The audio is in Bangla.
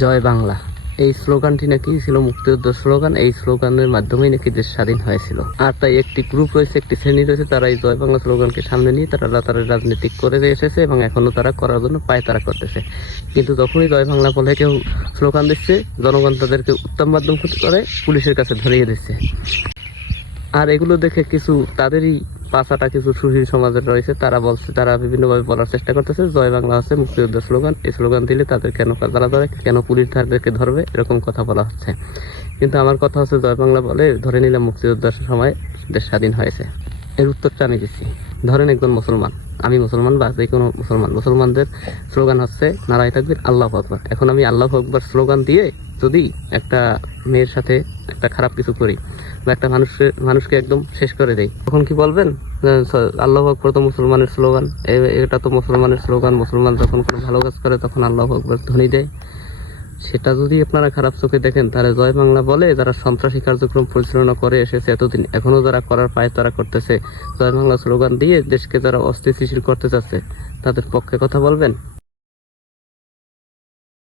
জয় বাংলা এই স্লোগানটি নাকি ছিল মুক্তিযুদ্ধের স্লোগান। এই স্লোগানের মাধ্যমেই নাকি দেশ স্বাধীন হয়েছিল। আর তাই একটি গ্রুপ রয়েছে, একটি শ্রেণী রয়েছে, তারা এই জয় বাংলা স্লোগানকে সামনে নিয়ে তারা রাজনীতিক করে এসেছে এবং এখনো তারা করার জন্য পায়তারা করতেছে। কিন্তু যখনই জয় বাংলা বলে কেউ স্লোগান দিচ্ছে, জনগণ তাদেরকে উত্তম মাধ্যম করে পুলিশের কাছে ধরিয়ে দিচ্ছে। আর এগুলো দেখে কিছু তাদেরই পাশাটা কিছু সুশীল সমাজের রয়েছে, তারা বিভিন্নভাবে বলার চেষ্টা করতেছে জয় বাংলা হচ্ছে মুক্তিযুদ্ধের স্লোগান। এই স্লোগান দিলে তাদের কেন তারা ধরে, কেন পুলিশ তাদেরকে ধরবে, এরকম কথা বলা হচ্ছে। কিন্তু আমার কথা হচ্ছে জয় বাংলা বলে ধরে নিলাম মুক্তিযুদ্ধের সময় দেশ স্বাধীন হয়েছে। এর উত্তরটা আমি দিচ্ছি। ধরেন একজন মুসলমান, আমি মুসলমান বা যে কোনো মুসলমানদের স্লোগান হচ্ছে নারায়ে তাকবীর আল্লাহু আকবার। এখন আমি আল্লাহু আকবার স্লোগান দিয়ে যদি একটা মেয়ের সাথে একটা খারাপ কিছু করি বা একটা মানুষকে একদম শেষ করে দেই, তখন কি বলবেন আল্লাহু আকবার তো মুসলমানের স্লোগান, এটা তো মুসলমানের স্লোগান। মুসলমান যখন কোনো ভালো কাজ করে তখন আল্লাহু আকবার ধ্বনি দেয়। সেটা যদি আপনারা খারাপ চোখে দেখেন, তাহলে জয় বাংলা বলে যারা সন্ত্রাসী কার্যক্রম পরিচালনা করে এসেছে এতদিন, এখনো যারা করার পায় তারা করতেছে, জয় বাংলা স্লোগান দিয়ে দেশকে যারা অস্থিতিশীল করতে চাচ্ছে তাদের পক্ষে কথা বলবেন।